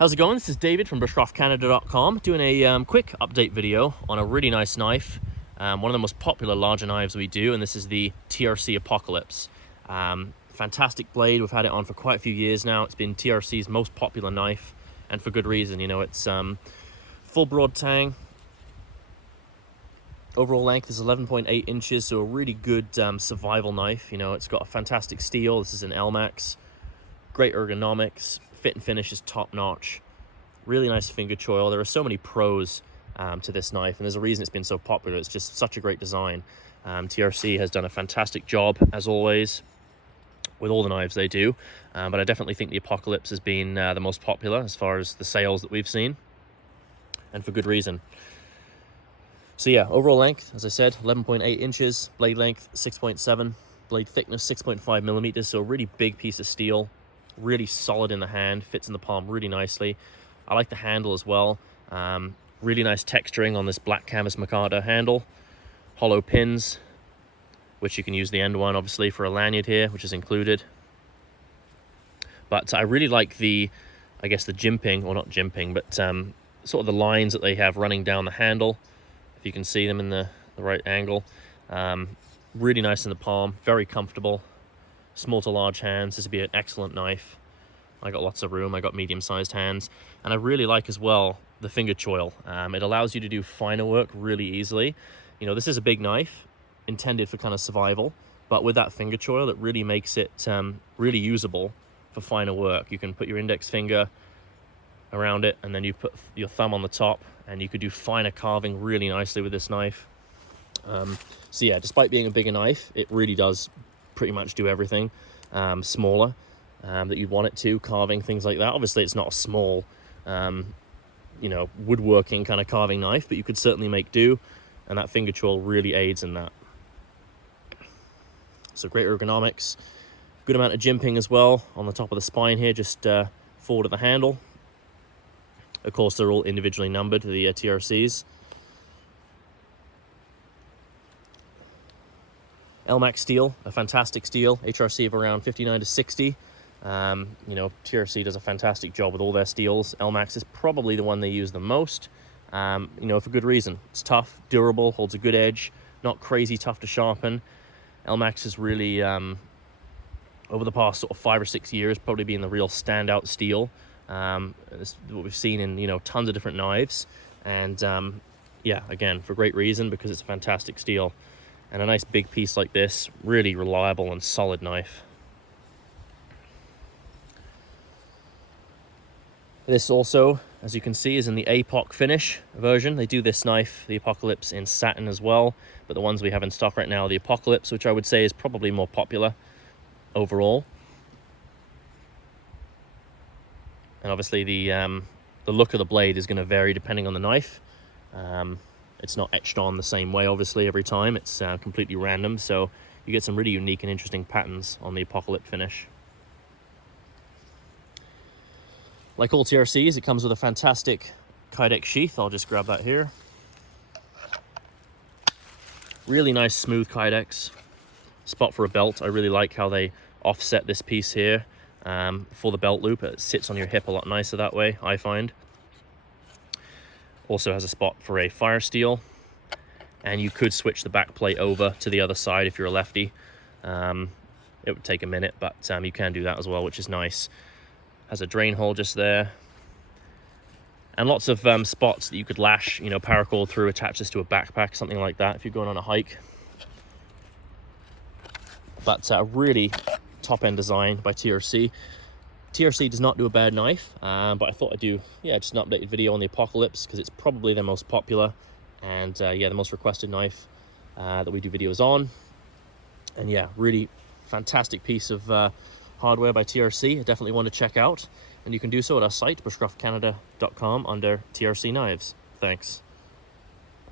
How's it going? This is David from bushcraftcanada.com doing a quick update video on a really nice knife, one of the most popular larger knives we do, and this is the TRC Apocalypse. Fantastic blade. We've had it on for quite a few years now. It's been TRC's most popular knife, and for good reason. You know, it's full broad tang. Overall length is 11.8 inches, so a really good survival knife. You know, it's got a fantastic steel. This is an Elmax. Great ergonomics. Fit and finish is top notch. Really nice finger choil. There are so many pros to this knife, and there's a reason it's been so popular. It's just such a great design. TRC has done a fantastic job, as always, with all the knives they do. But I definitely think the Apocalypse has been the most popular as far as the sales that we've seen, and for good reason. So yeah, overall length, as I said, 11.8 inches. Blade length, 6.7. Blade thickness, 6.5 millimeters. So a really big piece of steel. Really solid in the hand. Fits in the palm really nicely. I like the handle as well. Really nice texturing on this black canvas micarta handle. Hollow pins, which you can use the end one, obviously, for a lanyard here, which is included. But I really like the, I guess, the jimping, or not jimping, but sort of the lines that they have running down the handle. If you can see them in the right angle. Really nice in the palm, very comfortable. Small to large hands, this would be an excellent knife. I got lots of room, I got medium-sized hands. And I really like as well the finger choil. It allows you to do finer work really easily. You know, this is a big knife, intended for kind of survival, but with that finger choil, it really makes it really usable for finer work. You can put your index finger around it, and then you put your thumb on the top, and you could do finer carving really nicely with this knife. So yeah, despite being a bigger knife, it really does pretty much do everything smaller that you'd want it to, carving, things like that. Obviously it's not a small you know, woodworking kind of carving knife, but you could certainly make do, and that finger choil really aids in that. So great ergonomics, good amount of jimping as well on the top of the spine here, just forward of the handle. Of course, they're all individually numbered, the TRCs. Elmax steel, a fantastic steel, HRC of around 59 to 60. You know, TRC does a fantastic job with all their steels. Elmax is probably the one they use the most, you know, for good reason. It's tough, durable, holds a good edge, not crazy tough to sharpen. Elmax is really, over the past sort of 5 or 6 years, probably been the real standout steel. This is what we've seen in, you know, tons of different knives, and yeah, again, for great reason, because it's a fantastic steel, and a nice big piece like this, really reliable and solid knife. This also, as you can see, is in the APOC finish version. They do this knife, the Apocalypse, in satin as well, but the ones we have in stock right now are the Apocalypse, which I would say is probably more popular overall. And obviously the look of the blade is going to vary depending on the knife. It's not etched on the same way, obviously, every time. It's completely random, so you get some really unique and interesting patterns on the Apocalypse finish. Like all TRCs, it comes with a fantastic Kydex sheath. I'll just grab that here. Really nice smooth Kydex. Spot for a belt. I really like how they offset this piece here. For the belt loop, it sits on your hip a lot nicer that way, I find. Also has a spot for a fire steel, and you could switch the back plate over to the other side if you're a lefty. It would take a minute, but you can do that as well, which is nice. Has a drain hole just there, and lots of spots that you could lash, you know, paracord through, attach this to a backpack, something like that, if you're going on a hike. But a really top-end design by TRC. TRC does not do a bad knife, but I thought I'd do, yeah, just an updated video on the Apocalypse, because it's probably their most popular, and yeah, the most requested knife that we do videos on. And yeah, really fantastic piece of hardware by TRC. I definitely want to check out, and you can do so at our site, bushcraftcanada.com, under TRC knives. Thanks.